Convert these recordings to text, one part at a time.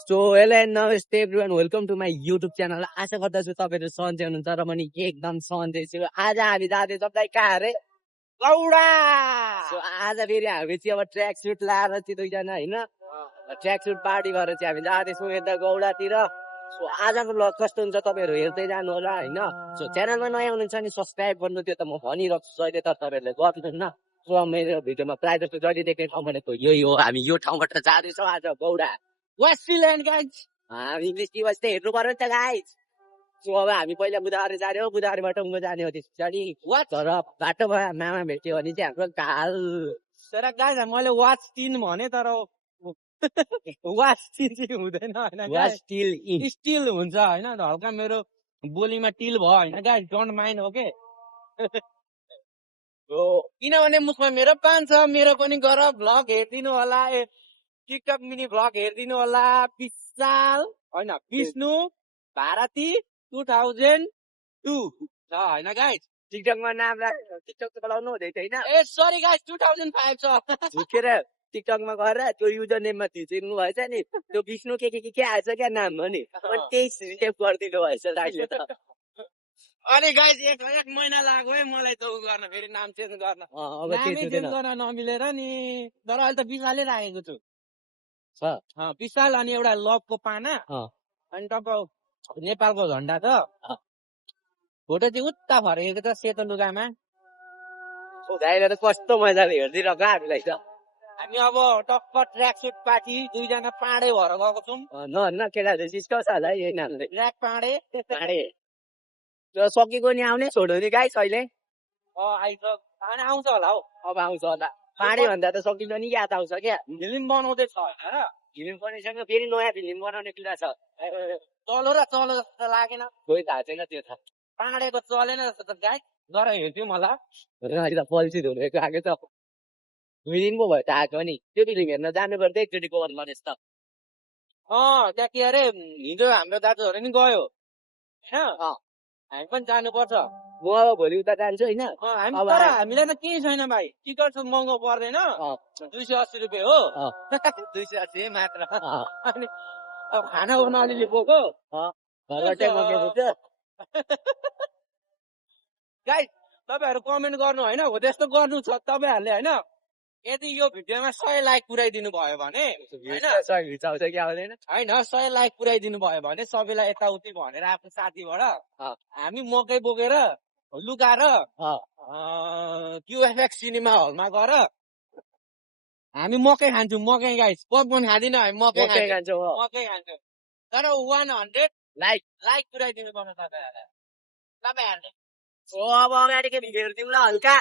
So hello and नमस्ते everyone welcome to my YouTube channel. आशा गर्दछु तपाईँहरू सन्चै हुनुहुन्छ र पनि एकदम सन्चै छु। आज हामी जाँदैछौँ कहाँ अरे गौडा। सो आज फेरि हामी चाहिँ अब ट्र्याक सुट लाएर चाहिँ दुईजना होइन ट्र्याक सुट पार्टी गरेर चाहिँ हामी जाँदैछौँ यता गौडातिर। सो आजको भ्लग कस्तो हुन्छ तपाईँहरू हेर्दै जानु होला होइन। सो च्यानलमा नयाँ हुनुहुन्छ नि सब्सक्राइब गर्नु, त्यो त म भनिरहेको छु जहिले, तर तपाईँहरूले गर्नुहुन्न। सो मेरो भिडियोमा प्रायः जस्तो जहिले देख्ने ठाउँ भनेको यही हो। हामी यो ठाउँबाट जाँदैछौँ आज गौडा वेस्टल्यान्ड गाइज। इङ्ग्लिस टिभी चाहिँ हेर्नु पर्यो नि त गाइज। सो अब हामी पहिला बुधबारे जाने हो, बुधबारेबाट उँभो जाने हो त्यसरी। तर बाटोमा मामा भेट्यो भने चाहिँ हाम्रो काल। तर गाइज मैले वाच 3 भने तर वाच 3 चाहिँ हुँदैन होइन, स्टिल हुन्छ होइन। हल्का मेरो बोलीमा टिल भयो होइन गाइज, डोन्ट माइन्ड ओके। किनभने मुखमा मेरो पान छ, मेरो पनि गर भ्लग हेरिदिनु होला, टिकटक मिनी भ्लग हेरिदिनु होला। विशाल होइन विष्णु भारती 2002 छ होइन गाइज। टिकटकमा नाम राख्नु, टिकटक त चलाउनु हुँदै होइन। ए सरी गाइज 2005 छ। झुकेर टिकटकमा गएर त्यो युजर नेममा थिचिनु भएछ नि, त्यो विष्णु के आएछ क्या नाम हो नि, अनि त्यही सेभ गरिदिनु भएछ दाइले त। अनि गाइज एक महिना लाग्यो है मलाई त उ गर्न, फेरि नाम चेन्ज गर्न, नामै चेन्ज गर्न नमिलेर नि। तर अहिले त विशालै राखेको छु। विशाल अनि एउटा लभको पाना अनि तपाईँ नेपालको झन्डा छ। फोटो चाहिँ उता फर्केको छ सेतो लुगामा। त कस्तो मजाले हेरिदिइरहेको हामीलाई त। हामी अब टक्क ट्र्याक सुट पार्टी दुईजना पाँडे भएर गएको छौँ। न केटाहरू सिस्काउँछ होला है यही नामले, ट्र्याक पाँडे। सकेको नि आउने छोड्यो नि गाइस अहिले। आइस आउँछ होला हौ, अब आउँछ होला। पाँडे भन्दा त सकिन्छ नि, याद आउँछ क्या। फिल्म बनाउँदैछ होइन, फिल्म बनाइसक्यो, फेरि नयाँ फिल्म बनाउने कुरा छ। चलो जस्तो लागेन, कोही थाहा छैन त्यो त। पाँडेको चलेन जस्तो त गाइस। गएर हेर्थ्यौँ मलाई अहिले त पल्सी धुलेको आएको छ, 2 दिन पो भयो त आएको नि। त्यो फिल्म हेर्न जानु पर्छ एकचोटि कभर गरेस् त। त्यहाँ के अरे हिजो हाम्रो दाजुहरू नि गयो होइन, हामी पनि जानुपर्छ। म अब भोलि उता जान्छु होइन। तर हामीलाई त केही छैन भाइ, टिकट चाहिँ महँगो पर्दैन, 280 रुपियाँ हो। 280 मात्र। अनि अब खाना उना अलिअलि बोको गाइस। तपाईँहरू कमेन्ट गर्नु होइन, हो त्यस्तो गर्नु छ तपाईँहरूले होइन। यदि यो भिडियोमा 100 लाइक पुऱ्याइदिनु भयो भने होइन, 100 लाइक पुऱ्याइदिनु भयो भने सबैलाई यताउति भनेर आफ्नो साथीबाट हामी मकै बोकेर लुकाएर क्युएफएक्स सिनेमा हलमा गएर हामी मकै खान्छौँ। मकै गाइस, पपकर्न खाँदिन हामी, मकै खान्छौँ। तर 100 लाइक पुऱ्याइदिनु पर्छ तपाईँहरूले। अब अगाडि के हेरिदिउँ ल हल्का।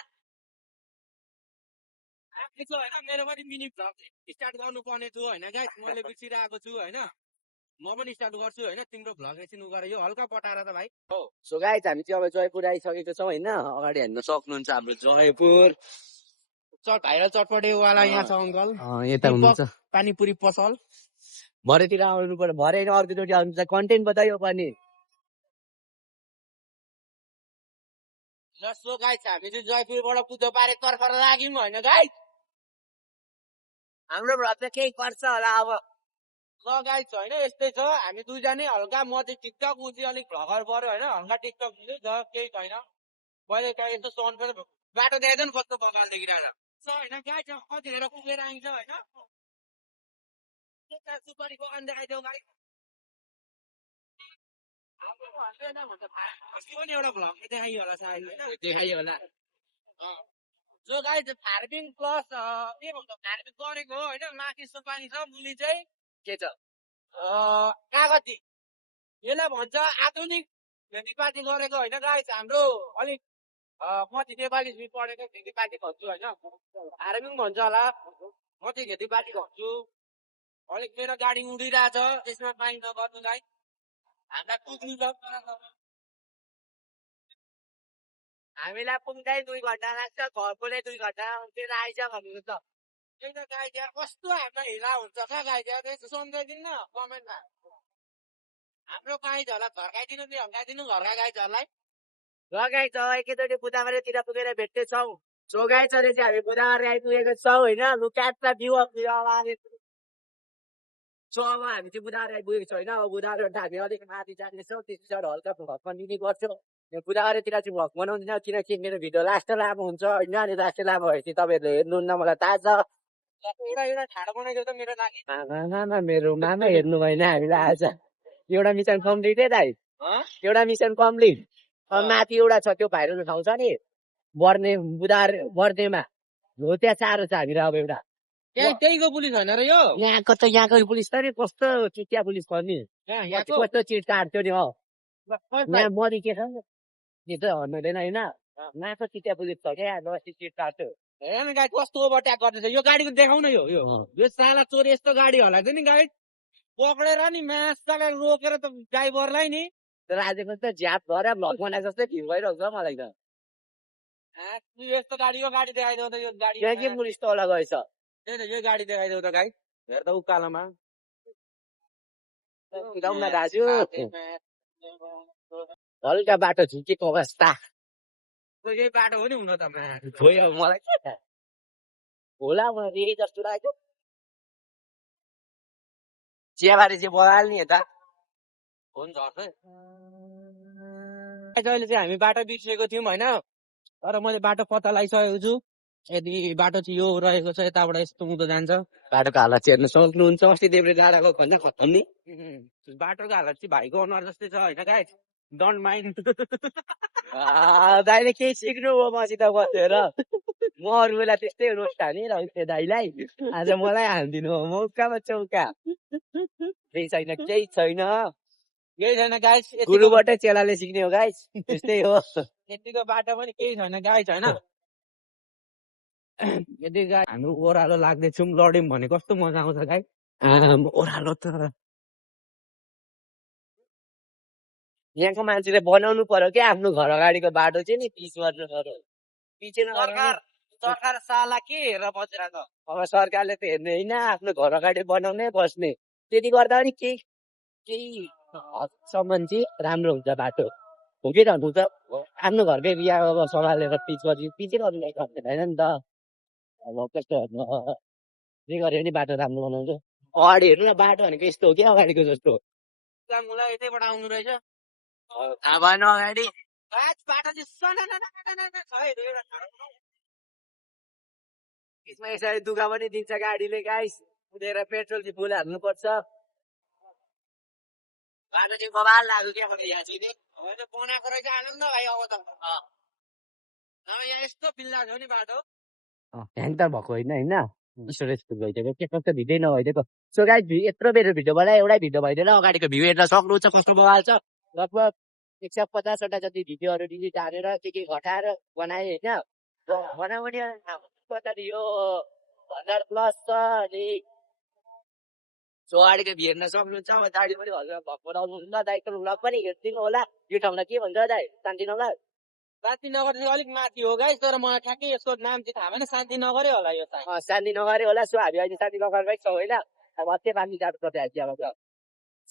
मेरो पनि मिनी भ्लग स्टार्ट गर्नुपर्ने थियो होइन गाइस, मैले बिर्सिरहेको छु होइन। म पनि स्टार्ट गर्छु होइन, तिम्रो भ्लग एकछिन उ गरेर यो हल्का पटाएर त भाइ। सो गाइस हामी चाहिँ अब जयपुर आइसकेको छौँ होइन। अगाडि हेर्न सक्नुहुन्छ हाम्रो जयपुर भाइरल चटपटेवाला यहाँ छ अङ्कल, यता हुनुहुन्छ पानीपुरी पसल। भरेतिर आउनु पर्यो, भरे अर्कोचोटि आउनु पर्छ, कन्टेन्ट बतायो पनि। सो गाइस हामी चाहिँ जयपुरबाट बुधबारे तर्फर लाग्यौँ होइन गाइस। हाम्रो भ्लग त केही पर्छ होला अब। गाइस होइन यस्तै छ, हामी दुईजनै हल्का, म चाहिँ टिकटक, ऊ चाहिँ अलिक भ्लगर पऱ्यो होइन, हल्का टिकटक छ, केही छैन। मैले कहाँ यस्तो सोन बाटो देखाइदिनु कस्तो बगाल देखिरहेको छ होइन गाइस। कतिखेर पुगेर आइन्छ होइन, सुपारी बगान देखाइदेऊ गाइस। पनि एउटा भ्लग देखाइयो होला सायद होइन, देखाइयो होला। जो गाइस फार्मिङ प्लस के भन्छ, फार्मिङ गरेको हो होइन। माथि सुपारी छ, मुली चाहिँ के छ कागती, यसलाई भन्छ आधुनिक खेतीपाती गरेको होइन गाइस। हाम्रो अलिक म चाहिँ नेपाली पढेको खेतीपाती भन्छु होइन, फार्मिङ भन्छ होला, म चाहिँ खेतीपाती भन्छु। अलिक मेरो गाडी उडिरहेछ, त्यसमा पाइन्छ गर्नु गाइस। हामीलाई पुग्नु छ, हामीलाई पुग्दै 2 घन्टा लाग्छ, घरकोले 2 घन्टातिर आइज भन्नु त। त्यही त गाइस यार, कस्तो हामीलाई हिला हुन्छ क्या गाइस यार, त्यसो सम्झाइदिनु न कमेन्टमा। हाम्रो गाइजहरूलाई घर्काइदिनु नि, हल्काइदिनु घरका गाइजहरूलाई। गाइस एकैचोटि बुधबारेतिर पुगेर भेट्नेछौँ। सो गाइस अहिले चाहिँ हामी बुधबारे आइपुगेको छौँ होइन। Look at the view of so अब हामी चाहिँ बुधाएर आइपुगेको छैन अब बुधाएर हामी अलिक माथि जानेछौँ त्यस पछाडि हल्का भ्लग कन्टिन्यू गर्छौँ बुधाएरतिर चाहिँ भ्लग बनाउँदिनँ किनकि मेरो भिडियो लास्ट लामो हुन्छ होइन अनि लास्ट लामो भएपछि तपाईँहरूले हेर्नुहुन्न मलाई थाहा छ एउटा ठाडो बनाइदेऊ त मेरो लागि मेरो मामा हेर्नु भएन हामीलाई आज एउटा मिसन कम्प्लिट है दाइ एउटा मिसन कम्प्लिट माथि एउटा छ त्यो भाइरल ठाउँ छ नि बर्ने बर्नेमा हो त्यहाँ साह्रो छ हामीलाई अब एउटा त्यहीको पुलिस होइन र यो यहाँको पुलिस त नि कस्तो चिटिया पुलिस छ नि कस्तो चिट काट्थ्यो नि यहाँ मरि के छ नि त भन्नुहुँदैन होइन यहाँको चिटिया पुलिस छ क्या अस्ति चिट काट्थ्यो हेर्न गाई कस्तो ओभरट्याक गर्दैछ यो गाडीको देखाउन यो साला चोरी यस्तो गाडी हल्लाएको नि गाडी पक्रेर नि मासुलाई रोकेर त ड्राइभरलाई नि राजेको त झ्याप गरेर भ्लग बनाए जस्तै फिल भइरहेको छ मलाई त यस्तो गाडी यो गाडी देखाइदेऊ त यो गाडी के पुलिस त होला गएछ त्यही त यो गाडी देखाइदेऊ त गाई हेर त उकालोमा दाजु हल्का बाटो झुकेको अवस्था यही बाटो हो नि हुन त मलाई के थाहा होला मलाई यही जस्तो लाग्यो चियाबारी चाहिँ बगाल्ने यता हुन्छ अहिले चाहिँ हामी बाटो बिर्सेको थियौँ होइन तर मैले बाटो पत्ता लगाइसकेको छु यदि बाटो चाहिँ यो रहेको छ यताबाट यस्तो उँधो जान्छ बाटोको हालत चाहिँ हेर्न सक्नुहुन्छ अस्ति देब्रे डाँडाको भन्दा खत्तम नि बाटोको हालत चाहिँ भाइको अनुहार जस्तै छ होइन गाई डोन्ट माइन्ड दाइले केही सिक्नु हो मसित बसेर म अरू बेला त्यस्तै रोस्ट हानिरहन्थेँ दाइलाई आज मलाई हालिदिनु हो मौकामा चौका केही छैन केही छैन केही छैन गाइस गुरुबाटै चेलाले सिक्ने हो गाइस त्यस्तै हो यतिको बाटो पनि केही छैन गाइस होइन यदि गाई हामी ओह्रालो लाग्दैछौँ लड्यौँ भने कस्तो मजा आउँछ गाई ओह्रालो त यहाँको मान्छेले बनाउनु पर्यो क्या आफ्नो घर अगाडिको बाटो चाहिँ नि पिच गर्नु पर्यो सरकार साला के हेरेर बसिरहेको अब सरकारले त हेर्ने होइन आफ्नो घर अगाडि बनाउनै बस्ने त्यति गर्दा पनि केही हदसम्म चाहिँ राम्रो हुन्छ बाटो हो कि रहनु त आफ्नो घरकै बिहा अब सम्हालेर पिच पिचै गर्नु होइन नि त अब कस्तो जे गऱ्यो भने बाटो राम्रो बनाउँछ अगाडि हेर्नु न बाटो भनेको यस्तो हो क्या अगाडिको जस्तो मलाई यतैबाट आउनु रहेछ थाहा भएन अगाडि बाटो चाहिँ यसमा यसरी दुःख पनि दिन्छ गाडीले गाइस कुदेर पेट्रोल चाहिँ फुल हाल्नुपर्छ बाटो चाहिँ बबाल लाग्यो क्या मलाई यहाँ चाहिँ बनाएको रहेछ आनन्द भाइ अब त यहाँ यस्तो बिल्ला छ नि बाटो ह्याङ्कर भएको होइन होइन स्टोरेज फुल भइदिएको के कस्तो भिडियो नभइदिएको सो गाइस यत्रो मेरो भिडियो बनाए एउटै भिडियो भइदिएर अगाडिको भ्यू हेर्न सक्नुहुन्छ कस्तो बवाल छ लगभग 150वटा जति भिडियोहरू डिलिट हालेर के घटाएर बनाएँ होइन बनाऊ भने यो 1000+ छ अनि सो अगाडिको भ्यू हेर्न सक्नुहुन्छ अब दाडी पनि हजुर भ्लग बनाउनुहुन्छ दाइको भ्लग पनि हेरिदिनु होला यो ठाउँलाई के भन्छ दाइ शान्तिनगर शान्तिनगर चाहिँ अलिक माथि हो गाइस तर मलाई ठ्याक्कै यसको नाम चाहिँ थाहा भएन शान्तिनगरै होला यो शान्तिनगरै होला सो हामी अहिले शान्तिनगरमै छौँ होइन अब अझै पानी जानुपर्छ हामी अब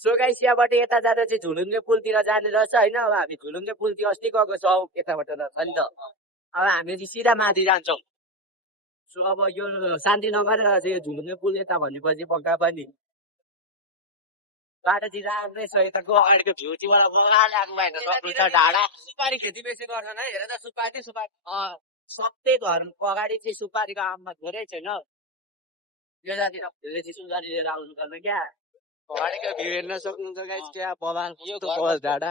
सो गाइस यहाँबाट यता जाँदा चाहिँ झुलुङ्गे पुलतिर जाने रहेछ होइन अब हामी झुलुङ्गे पुलतिर अस्ति गएको छौँ यताबाट छ नि त अब हामी चाहिँ सिधा माथि जान्छौँ सो अब यो शान्तिनगर चाहिँ झुलुङ्गे पुल यता भनेपछि पक्का पनि बाटो चाहिँ राम्रै छ यताको अगाडिको भ्यू चाहिँ मलाई बगाल लाग्नु भएन सक्नुहुन्छ ढाडा सुपारी खेती बेसी गर्छन् है हेर त सुपारी सबै घर अगाडि चाहिँ सुपारीको आममा धेरै छैन यो जाति धेरै चाहिँ सुपारी लिएर आउनु पर्छ क्या अगाडिको भ्यू हेर्न सक्नुहुन्छ गाइस क्या बबाल बबाल ढाडा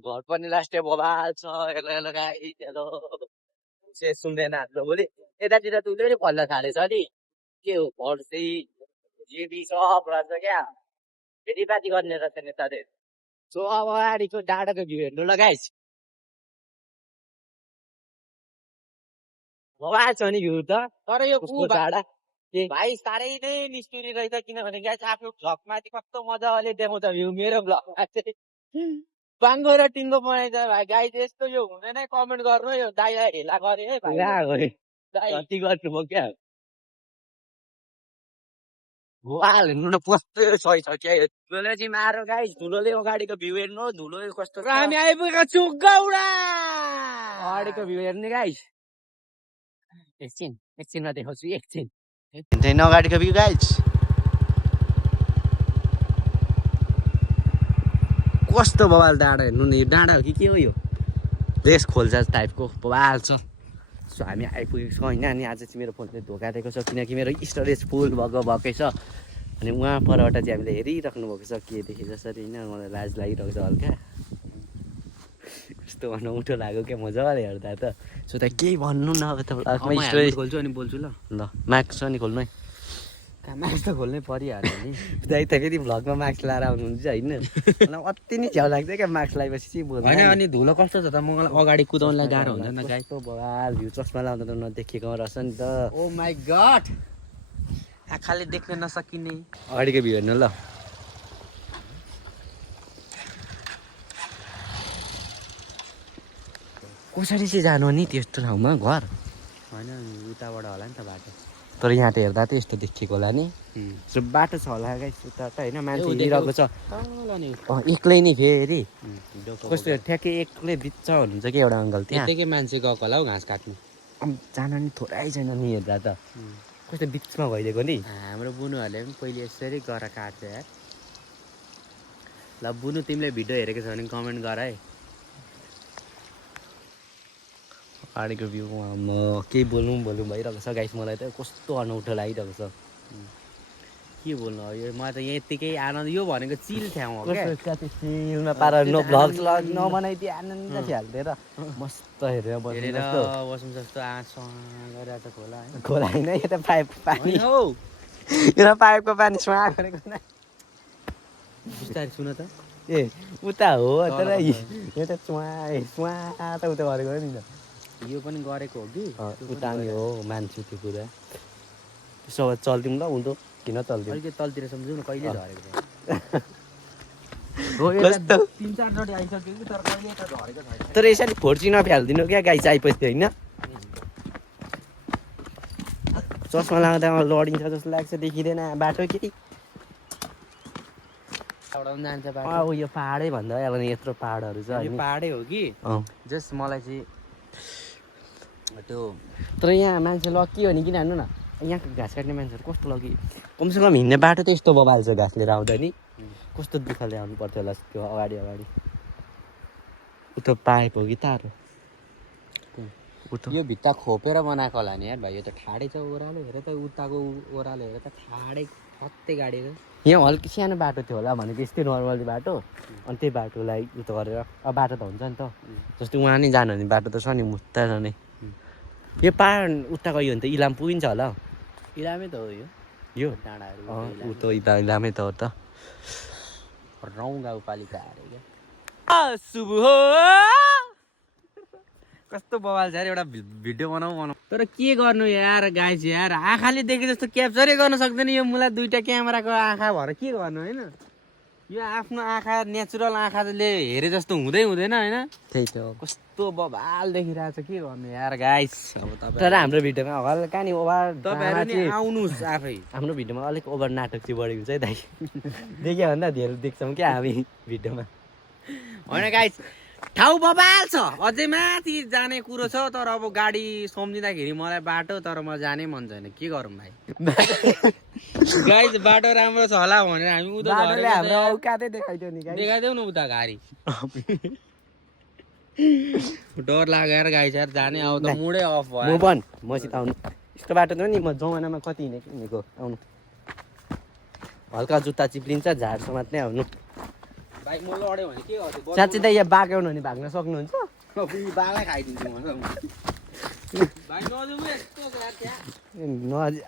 घर पनि लास्टै बबाल छ हेलो गाइस हेलो से सुन्दैन हाम्रो भोलि यतातिर तुले पनि फल्न थालेछ नि के हो फर्सी जेबी सब रहेछ क्या खेतीपाती गर्ने रहेछ नेताले सो अब अगाडिको डाँडाको भ्यू हेर्नु ल गाइस बबाल छ नि भ्यू त तर यो डाँडा भाइ साह्रै नै निष्ठुरी रहेछ किनभने गाइस आफ्नो भ्लगमा चाहिँ कस्तो मजाले देखाउँछ भ्यू मेरो भ्लगमा चाहिँ बाङ्गो र टिङ्गो बनाइन्छ भाइ गाई चाहिँ यस्तो यो हुँदैन कमेन्ट गर्नु यो दाइलाई हेला गरे है भाइ कति गर्नुभयो क्या वाल हेर्नु न कस्तो सही छ क्या धुलोले चाहिँ मारो गाइस धुलोले अगाडिको भ्यू हेर्नु धुलो कस्तो हामी आइपुगेका छौँ गौडा अगाडिको भ्यू हेर्ने गाइस एकछिनमा देखाउँछु एकछिन अगाडिको भ्यू गाइस कस्तो बवाल डाँडा हेर्नु न यो डाँडा हो कि के हो यो देश खोल्छ टाइपको बवाल छ सो हामी आइपुगेको छौँ होइन अनि आज चाहिँ मेरो फोनले धोका दिएको छ किनकि मेरो स्टोरेज फुल भएकै छ अनि उहाँ परबाट चाहिँ हामीले हेरिराख्नु भएको छ के देखेँ जसरी होइन मलाई लाज लागिरहेको छ हल्का कस्तो अनौठो लाग्यो क्या मजाले हेर्दा त सो त केही भन्नु न अब त स्टोरेज खोल्छु अनि बोल्छु ल मार्क्स छ नि खोल्नु है मास्क त खोल्नै परिहाल्यो नि दाइ त फेरि भ्लगमा मार्क्स लाएर आउनुहुन्छ होइन मलाई अति नै झ्याउ लाग्छ क्या मार्क्स लगाएपछि चाहिँ बोल्नु होइन अनि धुलो कस्तो छ त मलाई अगाडि कुदाउनलाई गाह्रो हुन्छ नि गाई कस्तो बवाल भ्यू चस्मा लाउँदा त नदेखेको रहेछ नि त ओ माई गड आँखाले देख्न नसकिने अगाडिको भ्यू हेर्नु ल कसरी चाहिँ जानु नि त्यस्तो ठाउँमा घर होइन उताबाट होला नि त बाटो तर यहाँ त हेर्दा त यस्तो देखिएको होला नि बाटो छ होला गाइस उता त होइन मान्छे हिँडिरहेको छ एक्लै नै फेरि कस्तो ठ्याक्कै एक्लै बिच हुनुहुन्छ कि एउटा अङ्कल त्यहाँ त्यतिकै मान्छे गएको होला हौ घाँस काट्नु जान नि थोरै छैन नि हेर्दा त कस्तो बिचमा भइदिएको नि हाम्रो बुनुहरूले पनि पहिले यसरी गर काट्छ यार ल बुनु तिमीले भिडियो हेरेको छ भने कमेन्ट गर है अगाडिको भ्यूमा म केही बोल्नु भइरहेको छ गाइस मलाई त कस्तो अनौठो लागिरहेको छ के बोल्नु हो यो मलाई त यतिकै आनन्द यो भनेको चिल ठाउँ हो क्या चिलमा पार भ्लग नबनाइदिए आनन्द हालिदिएर मस्त हेरेर बस्नु जस्तो आँसु गरेर त खोला खोला होइन यता पाइप पानी हौ यता पाइपको पानी स्वा गरेको बिस्तारै सुन त ए उता हो तर यो त स्वा त उता गरेको नि त यो पनि गरेको हो कि उता नि हो मान्छु त्यो कुरा त्यसो भए चल्दिउँ ल उँधो किन चल्दिउँ अलिकति तलतिर सम्झौँ न कहिले झरेको कस्तो 3-4 चोटि आइसक्यो कि तर कहिले त झरेको छैन तर यसरी फोर्ची नफालिदिनु क्या गाई चाहिएपछि होइन चस्मा लगाउँदा लडिन्छ जस्तो लाग्छ देखिँदैन बाटो के जान्छ अब यो पाहाडै भन्दा अब यत्रो पाहाडहरू छ यो पाहाडै हो कि जस मलाई चाहिँ त्यो तर यहाँ मान्छे लकी हो नि किन हान्नु न यहाँको घाँस काट्ने मान्छेहरू कस्तो लकी कमसेकम हिँड्ने बाटो त यस्तो बबाल छ घाँस लिएर आउँदा नि कस्तो दुःखले आउनु पर्थ्यो होला त्यो अगाडि उतो पाइप हो कि तार यो भित्ता खोपेर बनाएको होला नि यार भाइ यो त ठाडै छ ओह्रालो हेर त उताको ओह्रालो हेर त ठाडै खत्तै गाडी यहाँ हल्की सानो बाटो थियो होला भनेको यस्तै नर्मली बाटो अनि त्यही बाटोलाई उयो गरेर अब बाटो त हुन्छ नि त जस्तै उहाँ नै जानु भने बाटो त छ नि मुत्ता जाने यो पाहाड उता गयो भने त इलाम पुगिन्छ होला इलामै त हो यो डाँडाहरू उतो इलामै त हो त रौँ गाउँपालिका अरे क्या शुभ हो कस्तो बवाल छ एउटा भिडियो बनाऊ तर के गर्नु यार गाइस यार आँखाले देखे जस्तो क्याप्चरै गर्न सक्दैन यो मलाई दुईटा क्यामेराको आँखा भएर के गर्नु होइन यो आफ्नो आँखा नेचुरल आँखाले हेरे जस्तो हुँदैन होइन त्यही त कस्तो बवाल देखिरहेको छ के गर्नु यार गाइस अब तपाईँ तर हाम्रो भिडियोमा हल्का नि ओभर तपाईँहरू नि आउनुहोस् आफै हाम्रो भिडियोमा अलिक ओभर नाटक चाहिँ बढेको छ है दाइ देख्यो भन्दा धेरै देख्छौँ क्या हामी भिडियोमा होइन गाइस ठाउँ बबाल छ अझै माथि जाने कुरो छ तर अब गाडी सम्झिँदाखेरि मलाई बाटो तर म जानै मन छैन के गरौँ भाइ गाइस बाटो राम्रो छ होला भनेर हामी उता देखाइदेऊ न उता गाडी डर लागेर गाइस यार जाने अब त मुडै अफ भयो म मसित आउनु यस्तो बाटो त नि म जमानामा कति हिँडेको आउनु हल्का जुत्ता चिप्लिन्छ झार समात्नै आउनु भाइ म लड्यो भने के गर्छु साँच्चै त यहाँ बाघाउनु भने भाग्न सक्नुहुन्छ बाघै खाइदिन्छु म भाइ नजाउँ यस्तो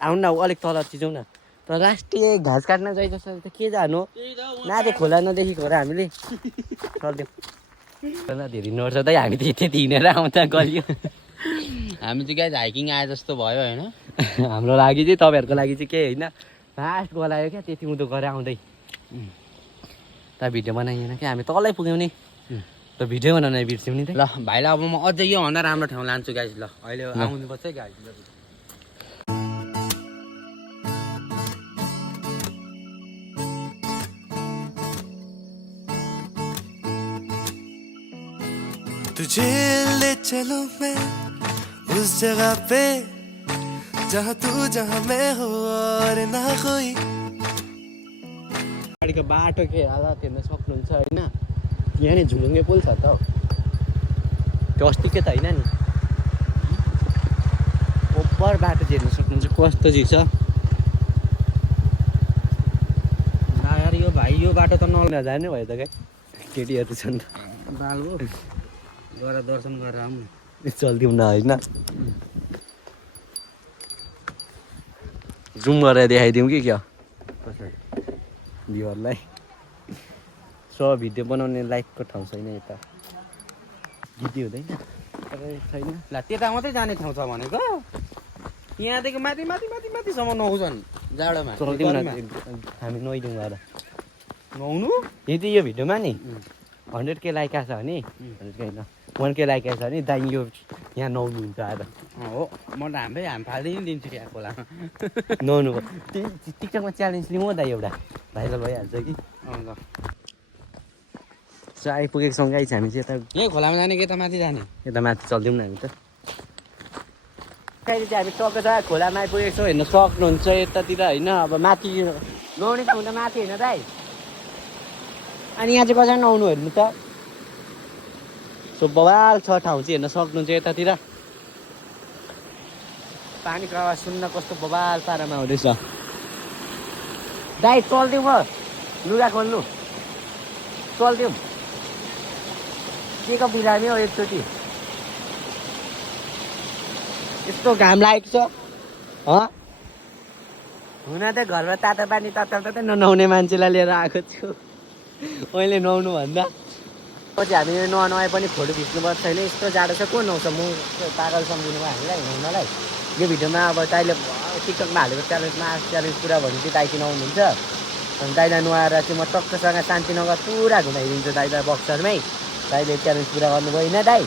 आउनु न अलिक तल चिजौँ न तर राष्ट्रिय घाँस काट्न जाइ जस्तो त के जानु नाथे खोला नदेखेको र हामीले चल्दिउँ धेरै नर्छ त हामी त यति हिँडेर आउँदा गलियो हामी चाहिँ गाइस हाइकिङ आए जस्तो भयो होइन हाम्रो लागि चाहिँ तपाईँहरूको लागि चाहिँ केही होइन फास्ट गलायो क्या त्यति उँधो गरेर आउँदै त भिडियो बनाइएन क्या हामी तलै पुग्यौँ नि त भिडियो बनाउन बिर्स्यौँ नि त ल भाइलाई अब म अझै योभन्दा राम्रो ठाउँ लान्छु गाइस ल अहिले आउनुपर्छ है गाडी तुझे ले चलूं मैं उस जगह पे जहाँ तू जहाँ मैं हो और ना कोई गाडीको बाटो के हालत हेर्न सक्नुहुन्छ होइन यहाँ नि झुलुङ्गे पुल छ त हौ त्यो अस्तिकै त होइन नि ओभर बाटो चाहिँ हेर्न सक्नुहुन्छ कस्तो चाहिँ छ यार यो भाइ यो बाटो त नजाने भयो त क्या केटीहरू छन् त बालको गएर दर्शन गरेर आउँ चल्दिउँ न होइन जुम गरेर देखाइदिउँ कि क्या भ्युहरूलाई सब भिडियो बनाउने लाइकको ठाउँ छैन यता गीती हुँदैन छैन ला त्यता मात्रै जाने ठाउँ छ भनेको यहाँदेखि माथि माथि माथि माथिसम्म नुहाउँछन् जाडोमा चल्दिउँ न हामी नुहाइदिउँ गएर नुहाउनु यदि यो भिडियोमा नि 100K लाइक आएको छ भने 100K होइन 1K लाइक आएको छ भने दाइ यो यहाँ नुहाउनुहुन्छ आएर हो म त हाम फालिदिनु दिन्छु क्या खोलामा नुहाउनु टिकटकमा च्यालेन्ज लिउँ हो दाइ एउटा भाइरल भइहाल्छ कि अन्त सो आइपुगेको छौँ गाइस हामी चाहिँ यता यहीँ खोलामा जाने कि यता माथि जाने यता माथि चल्दिउँ न हामी त कहिले चाहिँ हामी टक्क छ खोलामा आइपुगेको छौँ हेर्न सक्नुहुन्छ यतातिर होइन अब माथि नुहाउने ठाउँ त माथि होइन दाइ अनि यहाँ चाहिँ कसरी नुहाउनु हेर्नु त सो बवाल छ ठाउँ चाहिँ हेर्न सक्नुहुन्छ यतातिर पानीको आवाज सुन्न कस्तो बवाल पारामा हुँदैछ दाइ चल्दिउँ हो लुगा खोल्नु चल्दिउँ के को बिरामी हो एकचोटि यस्तो घाम लागेको छ हुन त घरमा तातो पानी तताउँदा ननुहाउने मान्छेलाई लिएर आएको छु अहिले नुहाउनु भन्दा पछि हामी ननुहाए पनि फोटो खिच्नुपर्छ छैन यस्तो जाडो छ को नुहाउँछ म पागल सम्झिनु भयो हामीलाई नुहाउनलाई यो भिडियोमा अब दाइले टिकटकमा हालेको च्यालेन्ज पुरा भनेपछि दाइ किन आउनुहुन्छ अनि दाइलाई नुहाएर चाहिँ म टक्कसँग शान्तिनगर पुरा घुमाइदिन्छु दाइलाई बक्सरमै दाइले च्यालेन्ज पुरा गर्नुभयो होइन दाइ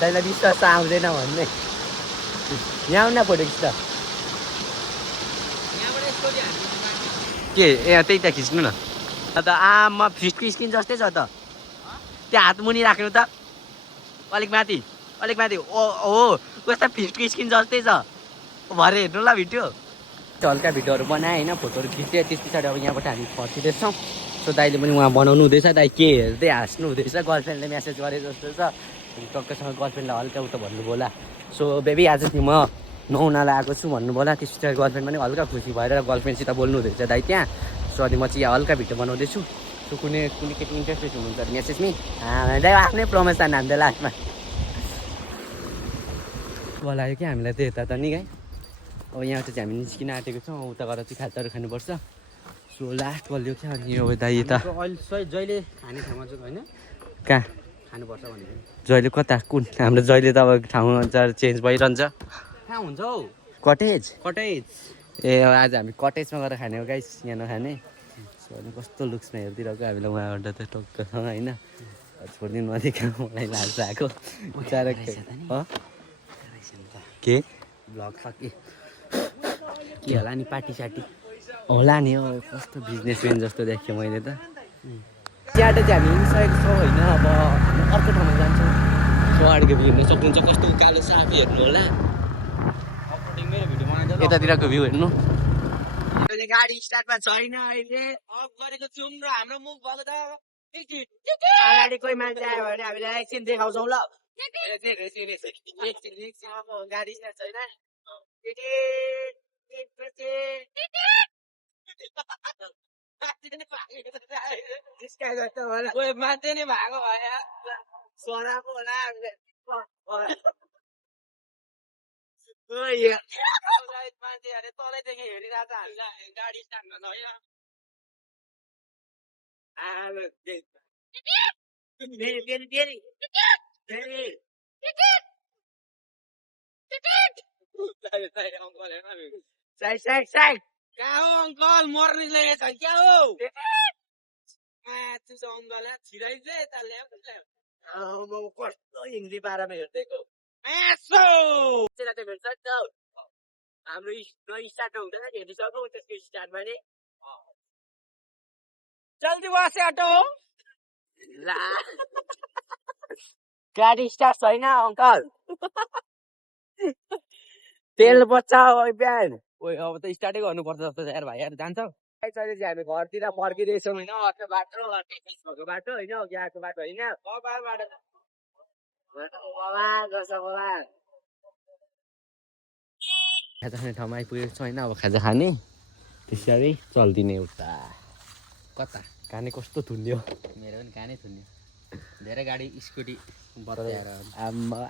दाइलाई विश्वास त आउँदैन भन्ने यहाँ आउन फोटो खिच्छ के ए त्यही त खिच्नु न अन्त आमा फिस्टको स्किन जस्तै छ त त्यो हात मुनि राख्नु त अलिक माथि ओ हो कस्तो फिस्टको स्किन जस्तै छ भरे हेर्नु ल भिडियो त्यो हल्का भिडियोहरू बनाएँ होइन फोटोहरू खिचेँ त्यस पछाडि अब यहाँबाट हामी फर्किँदैछौँ सो दाइले पनि उहाँ बनाउनु हुँदैछ दाइ के हेर्दै हाँस्नु हुँदैछ गर्लफ्रेन्डले मेसेज गरे जस्तो छ टक्कसँग गर्लफ्रेन्डलाई हल्का उता भन्नुभयो होला सो बेबी आज चाहिँ म नुहाउनलाई आएको छु भन्नुभयो होला त्यस पछाडि गर्लफ्रेन्ड पनि हल्का खुसी भएर गर्लफ्रेन्डसित बोल्नु हुँदैछ दाइ त्यहाँ सो अनि म चाहिँ यहाँ हल्का भिडियो बनाउँदैछु सो कुनै केटी इन्ट्रेस्टेड हुनुहुन्छ मेसेजमै दाइ आफ्नै प्रमोसन हान्दै लास्टमा बोलायो कि हामीलाई त यता त नि गाई अब यहाँ चाहिँ हामी निस्किन आँटेको छौँ उता गएर चाहिँ खाजाहरू खानुपर्छ सो लास्ट बल्यो क्या अनि अब दाइ यता अहिले जहिले खाने ठाउँमा चाहिँ होइन कहाँ खानुपर्छ भनेको जहिले कता कुन हाम्रो जहिले त अब ठाउँ अनुसार चेन्ज भइरहन्छ कहाँ हुन्छ हौ कटेज कटेज ए आज हामी कटेजमा गएर खाने हो गाइस यहाँ नखाने सो अनि कस्तो लुक्समा हेरिदिरहेको हामीलाई उहाँबाट त टक्कसँग होइन छोडिदिनु नदेखा मलाई लाज आएको बिचारा के ब्लग छ के होला नि पार्टी सार्टी होला नि हो कस्तो बिजनेसम्यान जस्तो देखेँ मैले त त्यहाँ चाहिँ हामी हिँडिसकेको छौँ होइन अब अर्को ठाउँमा जान्छौँ सो अगाडिको भ्यू हेर्न सक्नुहुन्छ कस्तो उकालो साफी हेर्नु होला मेरो भिडियो बनाइदिनु यतातिरको भ्यू हेर्नु गाडी स्टार्टमा छैन अहिले अफ गरेको छौँ र हाम्रो मुख भएको त अगाडि कोही मान्छे आयो भने हामीलाई एकछिन देखाउँछौँ ल गाडी स्टार्ट छैन मान्छे नै भएको भयो सराको होला मान्छेहरूले तलैदेखि हेरिरहेको छ हामीलाई गाडी स्टार्ट गर्न कहाँ हो अङ्कल मर्ने लगेको छ क्या हो अङ्कल छिराइ चाहिँ यता ल्याउ कस्तो हिन्दी पारामा हेर्दैको हाम्रो स्टार्ट हुँदैन हेरिसक्नु त्यसको स्टार्टमा नि जल्दी बसे अटो ला गाडी स्टार्ट छैन अङ्कल तेल बच्चा बिहान ओइ अब त स्टार्टै गर्नुपर्छ जस्तो छ यार भाइ यार जान्छ चाहिँ हामी घरतिर फर्किरहेछौँ होइन अर्को बाटो भएको बाटो होइन अघि आएको बाटो होइन खाजा खाने ठाउँमा आइपुगेको छ होइन अब खाजा खाने त्यसरी चल्दिने उता कता काने कस्तो थुन्यो मेरो पनि कानै थुन्यो धेरै गाडी स्कुटी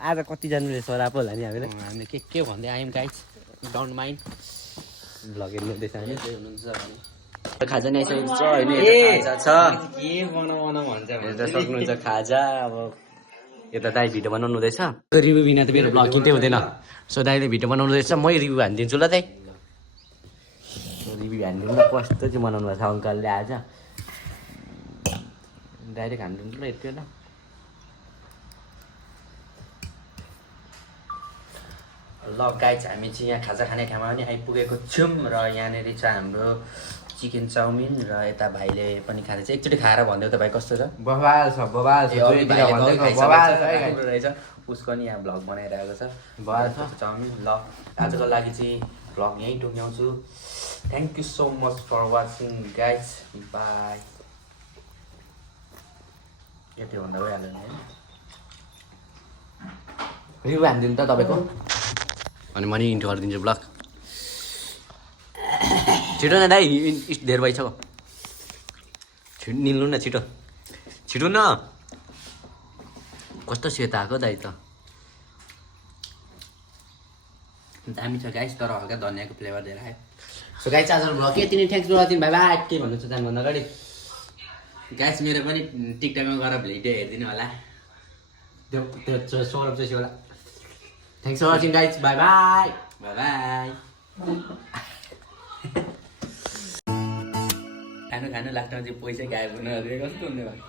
आज कतिजनाले सराप होला नि हामीलाई हामीले के भन्दै आयौँ गाइस डोन्ट माइन्ड भ्लग हेर्नुहुँदैछ हामी हुनुहुन्छ भने खाजा नै आइसकेको छ होइन खाजा छ के बनाउन भन्छ हेर्दा सक्नुहुन्छ खाजा अब यता दाइ भिडियो बनाउनु हुँदैछ रिभ्यू बिना त मेरो भ्लग किन्तै हुँदैन सो दाइले भिडियो बनाउनु हुँदैछ मै रिभ्यू हानिदिन्छु ल दाइ रिभ्यू हानिदिनु ल कस्तो चाहिँ बनाउनु भएको छ अङ्कलले आज डाइरेक्ट हानिदिनु ल यति होला ल गाइज हामी चाहिँ यहाँ खाजा खाने ठाउँमा पनि आइपुगेको छौँ र यहाँनिर चाहिँ हाम्रो चिकन चाउमिन र यता भाइले पनि खाँदैछ एकचोटि खाएर भन्दै त भाइ कस्तो छ बबाल छ रहेछ उसको नि यहाँ भ्लग बनाइरहेको छ बबाल छ चाउमिन ल आजको लागि चाहिँ भ्लग यहीँ टुङ्ग्याउँछु thank you so much for watching guys bye यति भन्दा भइहाल्यो नि होइन रिभ्यू हानिदिनु त तपाईँको अनि म नि इन्टु गरिदिन्छु ब्लग छिटो न दाइ धेर भइसक्यो छिटो निल्नु न छिटो छिटो न कस्तो सेतो आएको दाइ त दामी छ गाइस तर हल्का धनियाँको फ्लेभर दिएर आयो सो गाइस आजको भ्लग यति नै thanks for watching bye bye के भन्नु छ जानुभन्दा अगाडि गाइस मेरो पनि टिकटकमा गएर भिडियो हेरिदिनु होला त्यो सौरभ चाहिँ होला thanks for watching guys bye bye bye bye खानु लाग्दा चाहिँ पैसा गायब हुनु कस्तो हुने भयो